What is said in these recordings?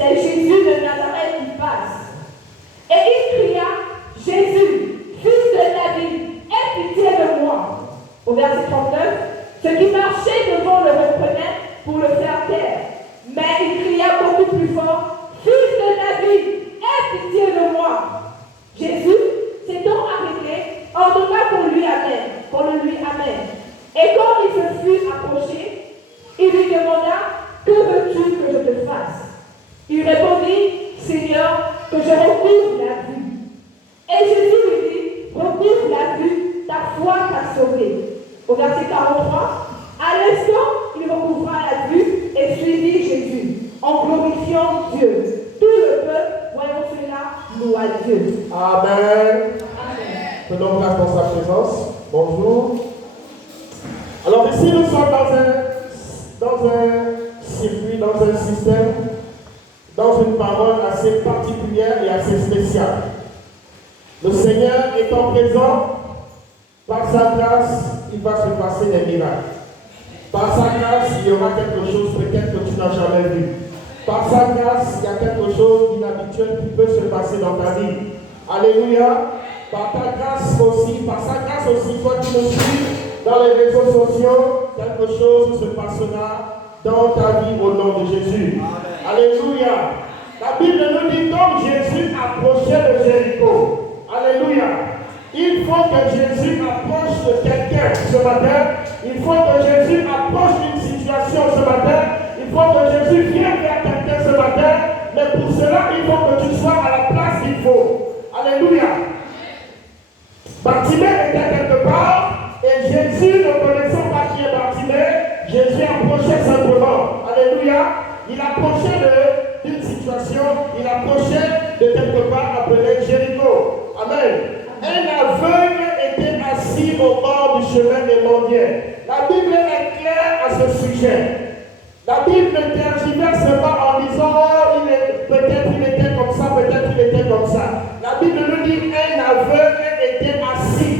c'est Jésus de Nazareth qui passe. Et il cria, Jésus, fils de David, aie pitié de moi. Au verset 39, ceux qui marchaient devant le reprenaient pour le faire taire. Mais il cria beaucoup plus fort, fils de David, aie pitié de moi. Jésus, s'étant arrêté, ordonna qu'on le lui amène. Et quand il se fut approché, il lui demanda, que veux-tu que je te fasse? Il répondit, Seigneur, que je recouvre la vue. Et Jésus lui dit, recouvre la vue, ta foi t'a sauvé. Au verset 43, à l'instant, il recouvra la vue et suivit Jésus, en glorifiant Dieu. Tout le peuple, voyons cela, loua Dieu. Amen. Prenons place dans sa présence. Bonjour. Alors ici, nous sommes dans un circuit, dans un système, dans une parole assez particulière et assez spéciale. Le Seigneur étant présent, par sa grâce, il va se passer des miracles. Par sa grâce, il y aura quelque chose peut-être que tu n'as jamais vu. Par sa grâce, il y a quelque chose d'inhabituel qui peut se passer dans ta vie. Alléluia. Par ta grâce aussi, par sa grâce aussi, toi qui me suis dans les réseaux sociaux, quelque chose se passera dans ta vie au nom de Jésus. Amen. Alléluia. La Bible nous dit comme Jésus approchait de Jéricho. Alléluia. Il faut que Jésus approche de quelqu'un ce matin. Il faut que Jésus approche d'une situation ce matin. Il faut que Jésus vienne vers quelqu'un ce matin. Mais pour cela, il faut que tu sois à la place qu'il faut. Alléluia. Bartimée était quelque part. Et Jésus, ne connaissant pas qui est Bartimée, Jésus approchait simplement. Alléluia. Il approchait d'une situation. Il approchait de quelque part appelé Jéricho. Amen. Un aveugle était assis au bord du chemin des mendiants. La Bible est claire à ce sujet. La Bible ne tergiverse pas en disant oh, peut-être il était comme ça, peut-être il était comme ça. La Bible nous dit un aveugle était assis.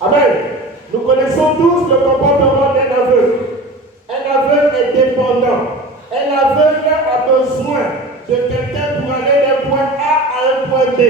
Amen. Nous connaissons tous le comportement d'un aveugle. Un aveugle est dépendant. Un aveugle a besoin de quelqu'un pour aller d'un point A à un point B.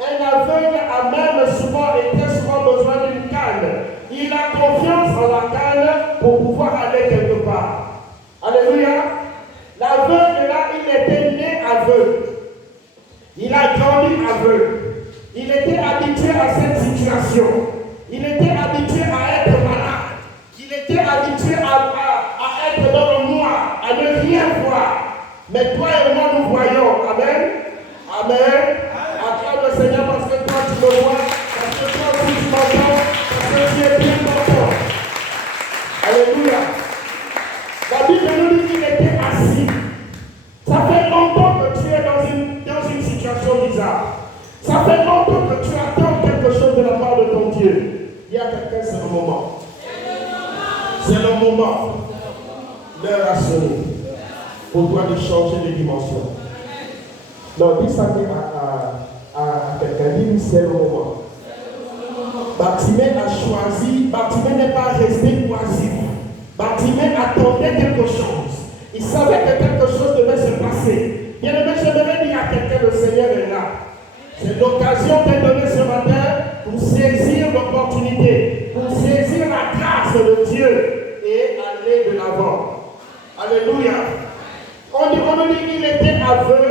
Un aveugle a même souvent et très souvent besoin d'une canne. Il a confiance en la canne pour pouvoir aller quelque part. Alléluia. L'aveugle là, il était né aveugle. Il a grandi aveugle. Il était habitué à cette situation. Il était habitué à être malade. Il était habitué à être dans le noir, à ne rien voir. Mais toi et moi, nous voyons. Amen. Amen. Acclame le Seigneur parce que toi tu me vois, parce que toi aussi tu m'entends, parce que tu es bien content. Alléluia. La Bible nous dit qu'il était assis. Ça fait longtemps que tu es dans une situation bizarre. Ça fait longtemps que tu attends quelque chose de la part de ton Dieu. Il y a quelqu'un, c'est le moment. C'est le moment. L'heure a sonné pour toi de changer de dimension. Donc, dis ça à quelqu'un, dis c'est le moment. Bartimée a choisi, Bartimée n'est pas resté oisif. Bartimée attendait quelque chose. Il savait que quelque chose devait se passer. Bien aimé, j'aimerais dire à quelqu'un, le Seigneur est là. C'est l'occasion d'être donnée ce matin pour saisir l'opportunité, pour saisir la grâce de Dieu et aller de l'avant. Alléluia. On nous dit qu'il était aveugle.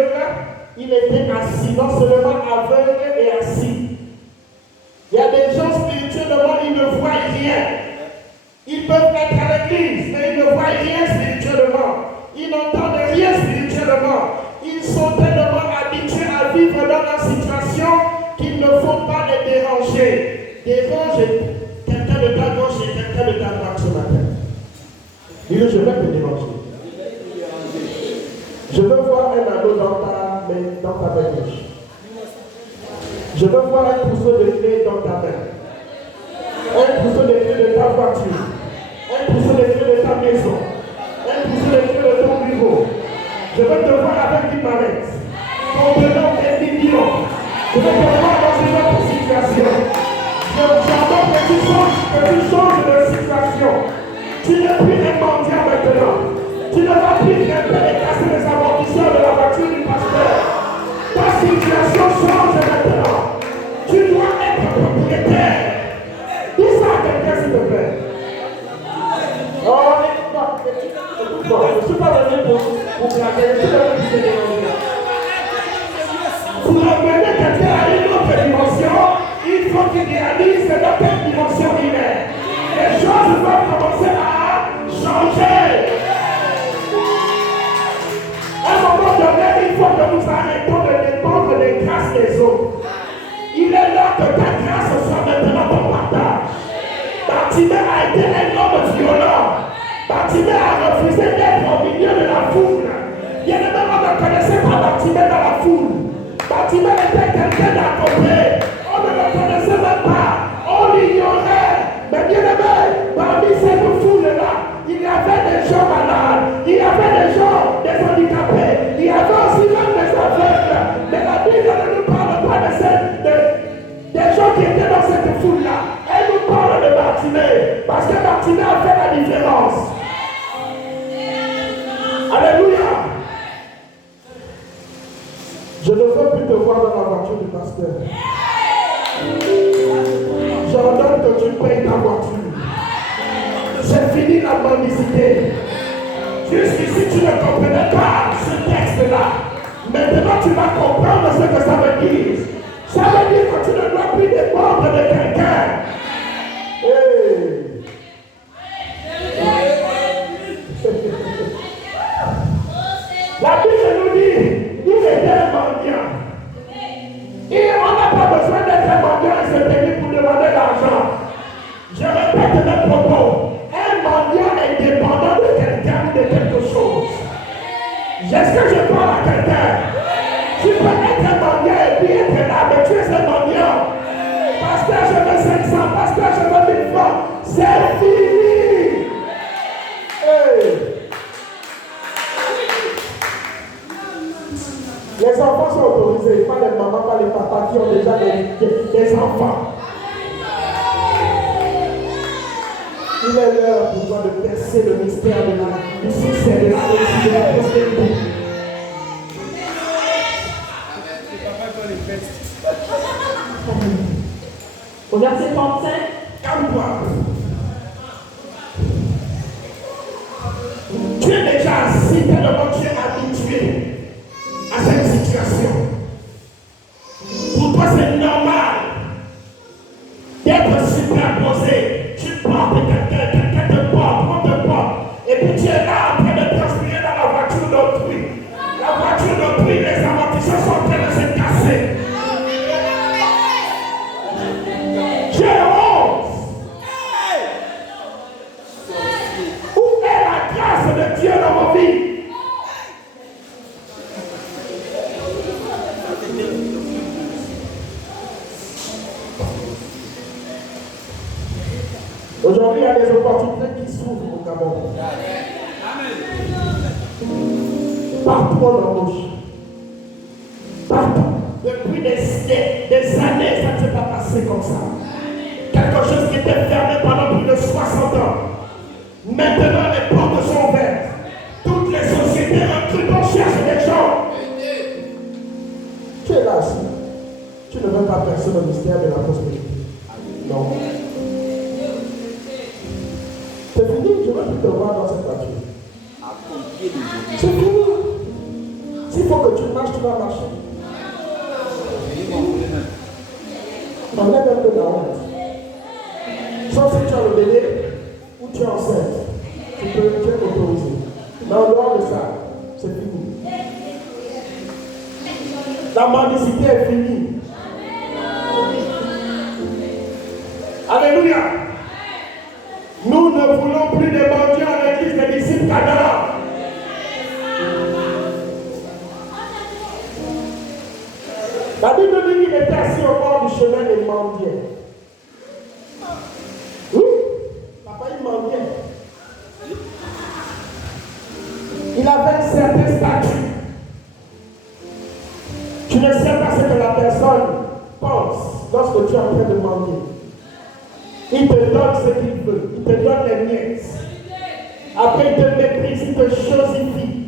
Il était assis, non seulement aveugle et assis. Il y a des gens spirituellement, ils ne voient rien. Ils peuvent être à l'église, mais ils ne voient rien spirituellement. Ils n'entendent rien spirituellement. Ils sont tellement habitués à vivre dans la situation qu'il ne faut pas les déranger. Dérange quelqu'un de ta gauche et quelqu'un de ta droite ce matin. Dis-le, je vais te déranger. Je veux voir un anneau dans ta main gauche. Je veux voir un trousseau de clés dans ta main. Un trousseau de clés de ta voiture. Un trousseau de clés de ta maison. Un trousseau de clés de ton bureau. Je veux te voir avec une mallette. Contenant des millions. Je veux te voir dans une autre situation. J'entends que tu changes de situation. Tu n'es plus un mendiant maintenant. Tu ne vas plus grimper et casser les amortisseurs de la voiture. Pour amener quelqu'un à une autre dimension, il faut qu'il réalise dans quelle dimension il est. Les choses doivent commencer à changer. À un moment donné, il faut que nous arrêtons de dépendre des grâces des autres. Il est là que ta grâce soit maintenant ton partage. Bartimée a été un homme violent. Bartimée a refusé d'être au milieu de la foule. Bien-aimé, on ne connaissait pas Bartimée dans la foule. Bartimée était quelqu'un d'à côté. On ne le connaissait même pas. On l'ignorait. Mais bien-aimé, parmi cette foule-là, il y avait des gens malades. Il y avait des gens, des handicapés. Il y avait aussi même des aveugles. Mais la Bible ne nous parle pas des gens qui étaient dans cette foule-là. Elle nous parle de Bartimée. Parce que Bartimée a fait la différence. Alléluia. Je ne veux plus te voir dans la voiture du pasteur. J'ordonne que tu payes ta voiture. C'est fini la mendicité. Jusqu'ici, tu ne comprenais pas ce texte-là. Maintenant, tu vas comprendre ce que ça veut dire. Ça veut dire que tu ne dois plus dépendre de quelqu'un. Hey. La Bible nous dit, il était un mendiant. Et on n'a pas besoin d'être un mendiant et se payer pour demander l'argent. Je répète le propos. Un mendiant est dépendant de quelqu'un ou de quelque chose. Est-ce que je parle à quelqu'un? Tu peux être un mendiant et puis être là, mais tu es un mendiant. Pasteur, je veux 500, pasteur, je veux 1000 francs. C'est fini. Hey. Les enfants sont autorisés, pas les mamans, pas les papas qui ont déjà des enfants. Il est l'heure pour toi de percer le mystère du succès, de la réussite, de la prospérité. Au verset 35. Calme-toi. Tu es déjà assis tellement tu es habitué à cette situation. Pour toi, c'est normal d'être superposé. Tu portes quelqu'un te porte, on te porte. Et puis tu es là en train de transpirer dans la voiture d'autrui. La voiture d'autrui, les amortisseurs sont en train de se casser. J'ai honte. Où est la grâce de Dieu dans vos vies? Aujourd'hui, il y a des opportunités qui s'ouvrent au Gabon. Partout on embauche. Partout. Depuis des années, ça ne s'est pas passé comme ça. Quelque chose qui était fermé pendant plus de 60 ans. Maintenant, les portes sont ouvertes. Toutes les sociétés recrutent, on cherche des gens. Tu es là aussi. Tu ne veux pas percer le mystère de la prospérité. Non. C'est fini, je ne veux plus te voir dans cette voiture. C'est fini. S'il faut que tu marches, tu vas marcher. Enlève un peu la honte. Sauf si tu as le bébé ou tu es enceinte. Tu es autorisé. Mais en dehors de ça, c'est fini. La mendicité est finie. Alléluia. Nous ne voulons plus de mendiants à l'église des disciples Canada. La Bible dit qu'il était assis au bord du chemin et mendiait. Oui, papa il mendiait. Il avait un certain statut. Tu ne sais pas ce que la personne pense lorsque tu es en train de mendier. Il te donne ce qu'il veut. Il te donne les miettes. Après, il te méprise, il te chosifie.